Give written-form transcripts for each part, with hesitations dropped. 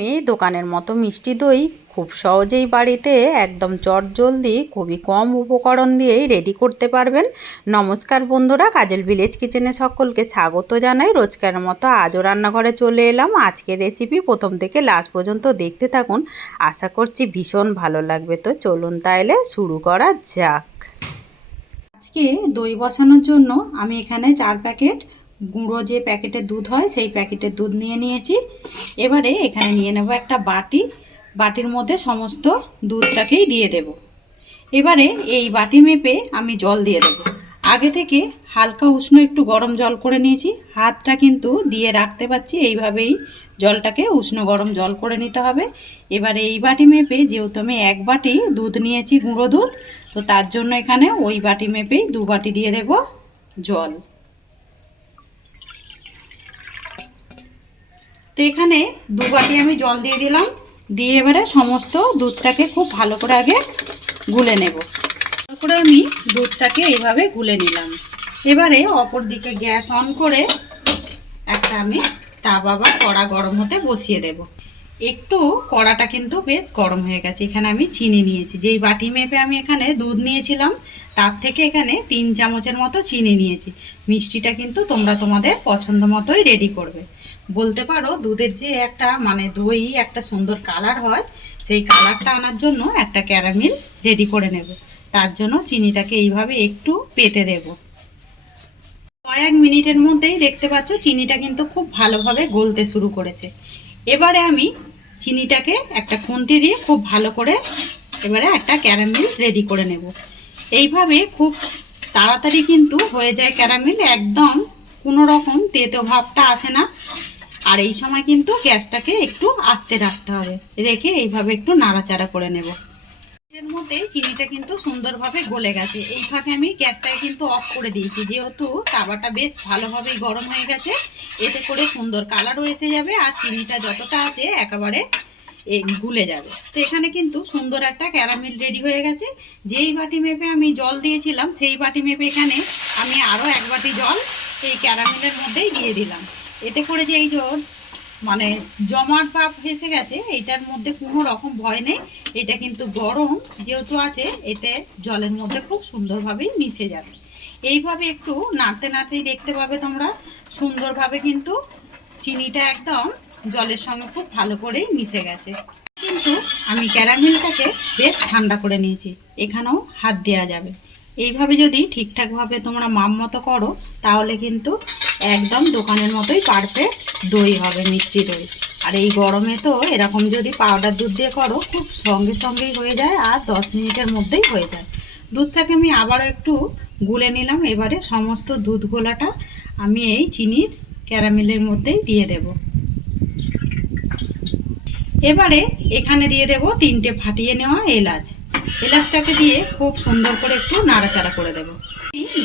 আমি দোকানের মতো মিষ্টি দই খুব সহজেই বাড়িতে একদম চটজলদি খুবই কম উপকরণ দিয়েই রেডি করতে পারবেন। নমস্কার বন্ধুরা, কাজল ভিলেজ কিচেনে সকলকে স্বাগত জানাই। রোজকার মতো আজও রান্নাঘরে চলে এলাম। আজকের রেসিপি প্রথম থেকে লাস্ট পর্যন্ত দেখতে থাকুন, আশা করছি ভীষণ ভালো লাগবে। তো চলুন তাহলে শুরু করা যাক। আজকে দই বসানোর জন্য আমি এখানে 4 প্যাকেট গুঁড়ো যে প্যাকেটের দুধ হয় সেই প্যাকেটের দুধ নিয়ে নিয়েছি। এবারে এখানে নিয়ে নেব একটা বাটির মধ্যে সমস্ত দুধটাকেই দিয়ে দেব। এবারে এই বাটি মেপে আমি জল দিয়ে দেব। আগে থেকে হালকা উষ্ণ একটু গরম জল করে নিয়েছি, হাতটা কিন্তু দিয়ে রাখতে পারছি, এইভাবেই জলটাকে উষ্ণ গরম জল করে নিতে হবে। এবারে এই বাটি মেপে, যেহেতু আমি 1 বাটি দুধ নিয়েছি গুঁড়ো দুধ, তো তার জন্য এখানে ওই বাটি মেপেই 2 বাটি দিয়ে দেব জল। তো এখানে 2 বাটি আমি জল দিয়ে দিলাম। দিয়ে এবারে সমস্ত দুধটাকে খুব ভালো করে আগে গুলে নেব। তারপরে আমি দুধটাকে এইভাবে গুলে নিলাম। এবারে অপর দিকে গ্যাস অন করে একটা আমি তাওয়া বা কড়া গরম হতে বসিয়ে দেব। একটু কড়াটা কিন্তু বেশ গরম হয়ে গেছে। এখানে আমি চিনি নিয়েছি, যেই বাটি মেপে আমি এখানে দুধ নিয়েছিলাম তার থেকে এখানে 3 চামচের মতো চিনি নিয়েছি। মিষ্টিটা কিন্তু তোমরা তোমাদের পছন্দ মতোই রেডি করবে। বলতে পারো দুধের যে একটা দই একটা সুন্দর কালার হয়, সেই কালারটা আনার জন্য একটা ক্যারামেল রেডি করে নেব। তার জন্য চিনিটাকে এইভাবে একটু পেতে দেব। কয়েক মিনিটের মধ্যেই দেখতে পাচ্ছ চিনিটা কিন্তু খুব ভালোভাবে গলতে শুরু করেছে। এবারে আমি চিনিটাকে একটা খুন্তি দিয়ে খুব ভালো করে এবারে একটা ক্যারামেল রেডি করে নেব। এইভাবে খুব তাড়াতাড়ি কিন্তু হয়ে যায় ক্যারামেল, একদম কোনো রকম তেতো ভাবটা আসে না। আর এই সময় কিন্তু গ্যাসটাকে একটু আস্তে রাখতে হবে, রেখে এইভাবে একটু নাড়াচাড়া করে নেব। এর মধ্যে চিনিটা কিন্তু সুন্দরভাবে গলে গেছে। এই ফাঁকে আমি গ্যাসটাকে কিন্তু অফ করে দিয়েছি, যেহেতু তাওয়াটা বেশ ভালোভাবেই গরম হয়ে গেছে। এতে করে সুন্দর কালারও এসে যাবে আর চিনিটা যতটা আছে একেবারে গুলে যাবে। তো এখানে কিন্তু সুন্দর একটা ক্যারামেল রেডি হয়ে গেছে। যেই বাটি মেপে আমি জল দিয়েছিলাম সেই বাটি মেপে এখানে আমি আরও 1 বাটি জল এই ক্যারামেলের মধ্যেই দিয়ে দিলাম। এতে করে যে এই জমাট ভাব এসে গেছে, এইটার মধ্যে কোনো রকম ভয় নেই। এটা কিন্তু গরম যেহেতু আছে, এতে জলের মধ্যে খুব সুন্দরভাবেই মিশে যাবে। এইভাবে একটু নাড়তে নাড়তেই দেখতে পাবে তোমরা সুন্দরভাবে কিন্তু চিনিটা একদম জলের সঙ্গে খুব ভালো করেই মিশে গেছে। কিন্তু আমি ক্যারামেলটাকে বেশ ঠান্ডা করে নিয়েছি, এখানেও হাত দেওয়া যাবে। এইভাবে যদি ঠিকঠাকভাবে তোমরা মাপ মতো করো তাহলে কিন্তু একদম দোকানের মতোই পারফেক্ট দই হবে, মিষ্টি দই। আর এই গরমে তো এরকম যদি পাউডার দুধ দিয়ে করো খুব সঙ্গে সঙ্গেই হয়ে যায়, আর 10 মিনিটের মধ্যেই হয়ে যায়। দুধটাকে আমি আবারও একটু গুলে নিলাম। এবারে সমস্ত দুধ গোলাটা আমি এই চিনির ক্যারামেলের মধ্যেই দিয়ে দেব। এবারে এখানে দিয়ে দেব 3টে ফাটিয়ে নেওয়া এলাচটাকে দিয়ে খুব সুন্দর করে একটু নাড়াচাড়া করে দেব।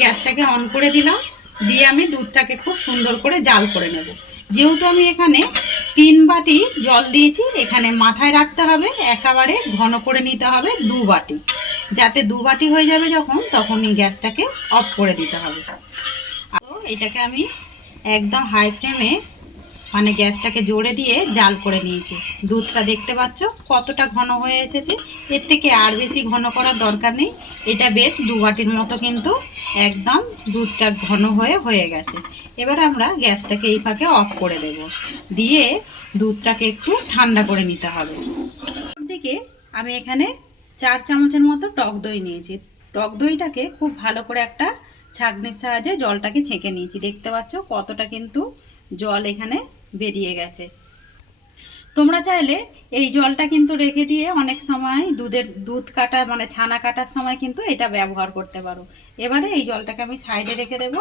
গ্যাসটাকে অন করে দিলাম, দিয়ে আমি দুধটাকে খুব সুন্দর করে জাল করে নেব। যেহেতু আমি এখানে 3 বাটি জল দিয়েছি, এখানে মাথায় রাখতে হবে একেবারে ঘন করে নিতে হবে 2 বাটি, যাতে 2 বাটি হয়ে যাবে যখন, তখনই গ্যাসটাকে অফ করে দিতে হবে। তো এটাকে আমি একদম হাই ফ্লেমে গ্যাসটাকে জোরে দিয়ে জাল করে নিয়েছি। দুধটা দেখতে পাচ্ছ কতটা ঘন হয়ে এসেছে। এর থেকে আর বেশি ঘন করার দরকার নেই। এটা বেশ 2 বাটির মতো কিন্তু একদম দুধটা ঘন হয়ে গেছে। এবার আমরা গ্যাসটাকে এই ফাঁকে অফ করে দেব, দিয়ে দুধটাকে একটু ঠান্ডা করে নিতে হবে। দিকে আমি এখানে 4 চামচের মতো টক দই নিয়েছি। টক দইটাকে খুব ভালো করে একটা ছাঁকনির সাহায্যে জলটাকে ছেঁকে নিয়েছি। দেখতে পাচ্ছ কতটা কিন্তু জল এখানে বেরিয়ে গেছে। তোমরা চাইলে এই জলটা কিন্তু রেখে দিয়ে অনেক সময় দুধ কাটা ছানা কাটার সময় কিন্তু এটা ব্যবহার করতে পারো। এবারে এই জলটাকে আমি সাইডে রেখে দেব।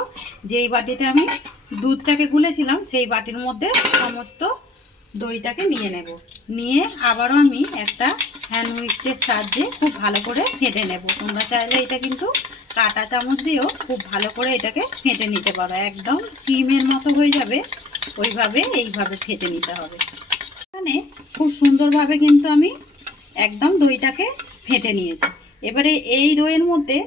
যেই বাটিতে আমি দুধটাকে গুলেছিলাম সেই বাটির মধ্যে সমস্ত দইটাকে নিয়ে নেব। নিয়ে আবারও আমি একটা হ্যান্ড উইক্সের সাহায্যে খুব ভালো করে ফেটে নেব। তোমরা চাইলে এটা কিন্তু কাঁটা চামচ দিয়েও খুব ভালো করে এটাকে ফেটে নিতে পারো, একদম ক্রিমের মতো হয়ে যাবে। এইভাবে ফেটে নিতে হবে। এখানে খুব সুন্দরভাবে কিন্তু আমি একদম দইটাকে ফেটে নিয়েছি। এবারে এই দইয়ের মধ্যে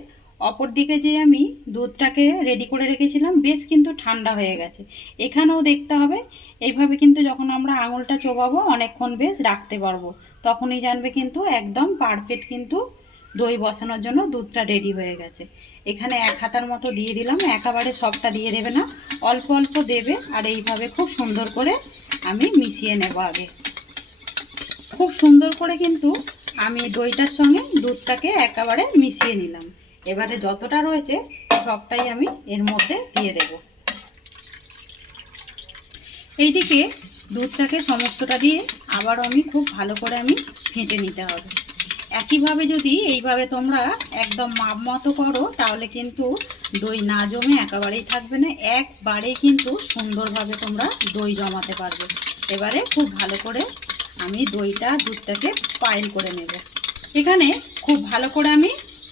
অপর দিকে যে আমি দুধটাকে রেডি করে রেখেছিলাম বেশ কিন্তু ঠান্ডা হয়ে গেছে। এখানেও দেখতে হবে, এইভাবে কিন্তু যখন আমরা আঙুলটা চোবাবো অনেকক্ষণ বেশ রাখতে পারবো, তখনই জানবে কিন্তু একদম পারফেক্ট কিন্তু দই বসানোর জন্য দুধটা রেডি হয়ে গেছে। এখানে 1 হাতার মতো দিয়ে দিলাম, একেবারে সবটা দিয়ে দেবে না, অল্প অল্প দেবে। আর এইভাবে খুব সুন্দর করে আমি মিশিয়ে নেব। আগে খুব সুন্দর করে কিন্তু আমি দইটার সঙ্গে দুধটাকে একেবারে মিশিয়ে নিলাম। এবারে যতটা রয়েছে সবটাই আমি এর মধ্যে দিয়ে দেব। এইদিকে দুধটাকে সমস্তটা দিয়ে আবার আমি খুব ভালো করে আমি ফেটে নিতে হবে। একইভাবে যদি এইভাবে তোমরা একদম মাপ মতো করো তাহলে কিন্তু দই না জমে একেবারেই থাকবে না, একবারেই কিন্তু সুন্দরভাবে তোমরা দই জমাতে পারবে। এবারে খুব ভালো করে আমি দুধটাকে পাইল করে নেব। এখানে খুব ভালো করে আমি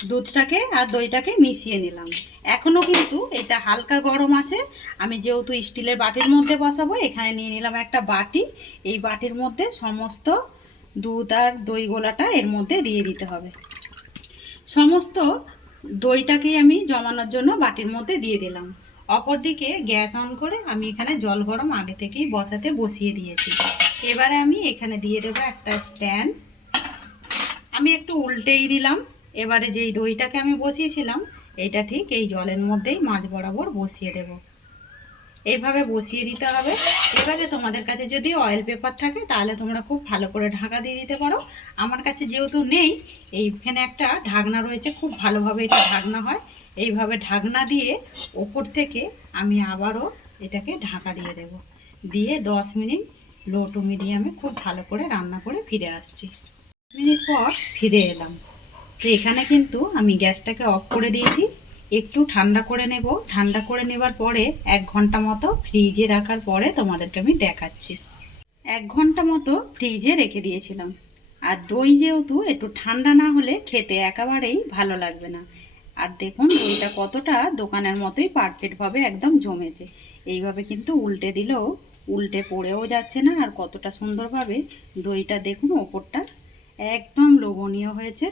দুধটাকে আর দইটাকে মিশিয়ে নিলাম। এখনও কিন্তু এটা হালকা গরম আছে। আমি যেহেতু স্টিলের বাটির মধ্যে বসাবো, এখানে নিয়ে নিলাম একটা বাটি। এই বাটির মধ্যে সমস্ত দুধ আর দই গোলাটা এর মধ্যে দিয়ে দিতে হবে। সমস্ত দইটাকেই আমি জমানোর জন্য বাটির মধ্যে দিয়ে দিলাম। অপরদিকে গ্যাস অন করে আমি এখানে জল গরম আগে থেকেই বসিয়ে দিয়েছি। এবারে আমি এখানে দিয়ে দেবো একটা স্ট্যান্ড। আমি একটু উল্টেই দিলাম। এবারে যেই দইটাকে আমি বসিয়েছিলাম এটা ঠিক এই জলের মধ্যেই মাঝ বরাবর বসিয়ে দেব। এইভাবে বসিয়ে দিতে হবে। এবারে তোমাদের কাছে যদি অয়েল পেপার থাকে তাহলে তোমরা খুব ভালো করে ঢাকা দিয়ে দিতে পারো। আমার কাছে যেহেতু নেই, এইখানে একটা ঢাকনা রয়েছে, খুব ভালোভাবে এটা ঢাকনা হয়। এইভাবে ঢাকনা দিয়ে ওপর থেকে আমি আবারও এটাকে ঢাকা দিয়ে দেব। দিয়ে 10 মিনিট লো টু মিডিয়ামে খুব ভালো করে রান্না করে ফিরে আসছি। মিনিট পর ফিরে এলাম। তো এখানে কিন্তু আমি গ্যাসটাকে অফ করে দিয়েছি, একটু ঠান্ডা করে নেব। ঠান্ডা করে নেবার পরে 1 ঘন্টা মতো ফ্রিজে রাখার পরে তোমাদেরকে আমি দেখাচ্ছি। 1 ঘন্টা মতো ফ্রিজে রেখে দিয়েছিলাম। আর দই যেহেতু একটু ঠান্ডা না হলে খেতে একেবারেই ভালো লাগবে না। আর দেখুন দইটা কতটা দোকানের মতোই পারফেক্টভাবে একদম জমেছে। এইভাবে কিন্তু উল্টে দিলেও উল্টে পড়েও যাচ্ছে না। আর কতটা সুন্দরভাবে দইটা দেখুন ওপরটা একদম লোভনীয় হয়েছে।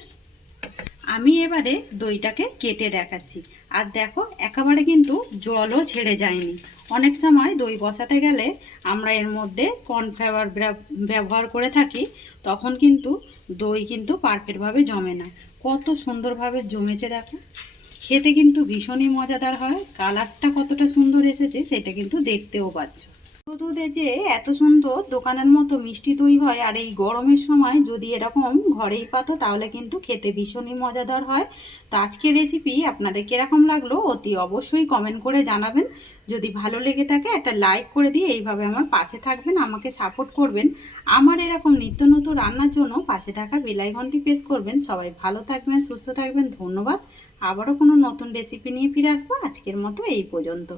আমি এবারে দইটাকে কেটে দেখাচ্ছি। আর দেখো একেবারে কিন্তু জলও ছেড়ে যায়নি। অনেক সময় দই বসাতে গেলে আমরা এর মধ্যে কর্নফ্লাওয়ার ব্যবহার করে থাকি, তখন কিন্তু দই কিন্তু পারফেক্টভাবে জমে না। কত সুন্দরভাবে জমেছে দেখো, খেতে কিন্তু ভীষণই মজাদার হয়। কালারটা কতটা সুন্দর এসেছে সেটা কিন্তু দেখতেও পাচ্ছ। দুধে যে এত সুন্দর দোকানের মতো মিষ্টি দই হয়, আর এই গরমের সময় যদি এরকম ঘরেই পাতো তাহলে কিন্তু খেতে ভীষণই মজাদার হয়। তো আজকের রেসিপি আপনাদের কীরকম লাগলো অতি অবশ্যই কমেন্ট করে জানাবেন। যদি ভালো লেগে থাকে একটা লাইক করে দিয়ে এইভাবে আমার পাশে থাকবেন, আমাকে সাপোর্ট করবেন। আমার এরকম নিত্য নতুন রান্নার জন্য পাশে থাকা বেল আইকনটি প্রেস করবেন। সবাই ভালো থাকবেন, সুস্থ থাকবেন। ধন্যবাদ। আবারও কোনো নতুন রেসিপি নিয়ে ফিরে আসবো। আজকের মতো এই পর্যন্ত।